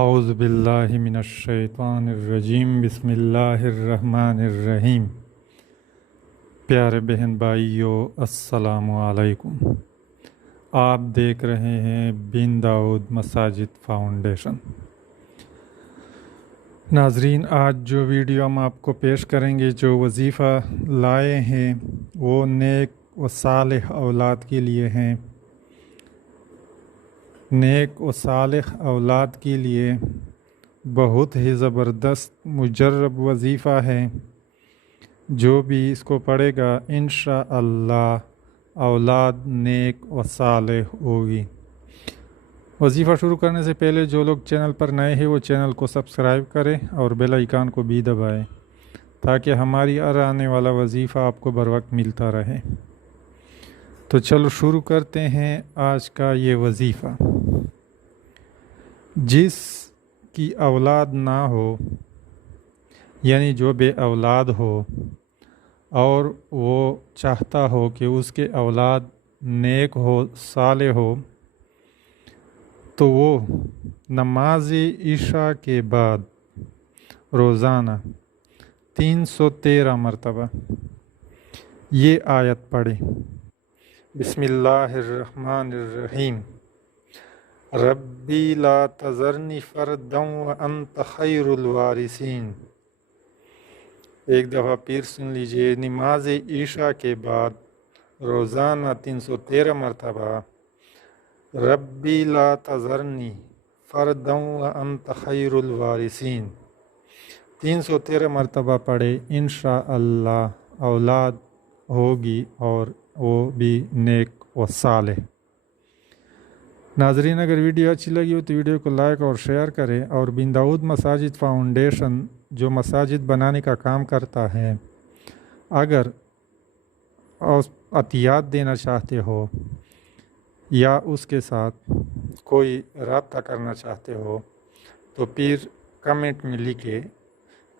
اعوذ باللہ من الشیطان الرجیم بسم اللہ الرحمن الرحیم۔ پیارے بہن بھائیو السلام علیکم۔ آپ دیکھ رہے ہیں بن داؤد مساجد فاؤنڈیشن۔ ناظرین، آج جو ویڈیو ہم آپ کو پیش کریں گے، جو وظیفہ لائے ہیں وہ نیک و صالح اولاد کے لیے ہیں۔ نیک و صالح اولاد کے لیے بہت ہی زبردست مجرب وظیفہ ہے۔ جو بھی اس کو پڑھے گا انشاءاللہ اولاد نیک و صالح ہوگی۔ وظیفہ شروع کرنے سے پہلے جو لوگ چینل پر نئے ہیں وہ چینل کو سبسکرائب کریں اور بیل آئیکن کو بھی دبائیں تاکہ ہماری ہر آنے والا وظیفہ آپ کو بر وقت ملتا رہے۔ تو چلو شروع کرتے ہیں آج کا یہ وظیفہ۔ جس کی اولاد نہ ہو، یعنی جو بے اولاد ہو اور وہ چاہتا ہو کہ اس کے اولاد نیک ہو، صالح ہو، تو وہ نماز عشاء کے بعد روزانہ 313 مرتبہ یہ آیت پڑھے۔ بسم اللہ الرحمن الرحیم۔ ربی لا تذرنی فردا وانت خیر الوارثین۔ ایک دفعہ پھر سن لیجئے، نماز عشاء کے بعد روزانہ 313 مرتبہ ربی لا تذرنی فردا وانت خیر الوارثین 313 مرتبہ پڑھے، انشاءاللہ اولاد ہوگی اور وہ بھی نیک و صالح۔ ناظرین، اگر ویڈیو اچھی لگی ہو تو ویڈیو کو لائک اور شیئر کریں، اور بن داؤد مساجد فاؤنڈیشن جو مساجد بنانے کا کام کرتا ہے، اگر عطیات دینا چاہتے ہو یا اس کے ساتھ کوئی رابطہ کرنا چاہتے ہو تو پھر کمنٹ میں لکھیں،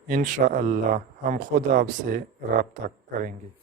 انشاءاللہ ہم خود آپ سے رابطہ کریں گے۔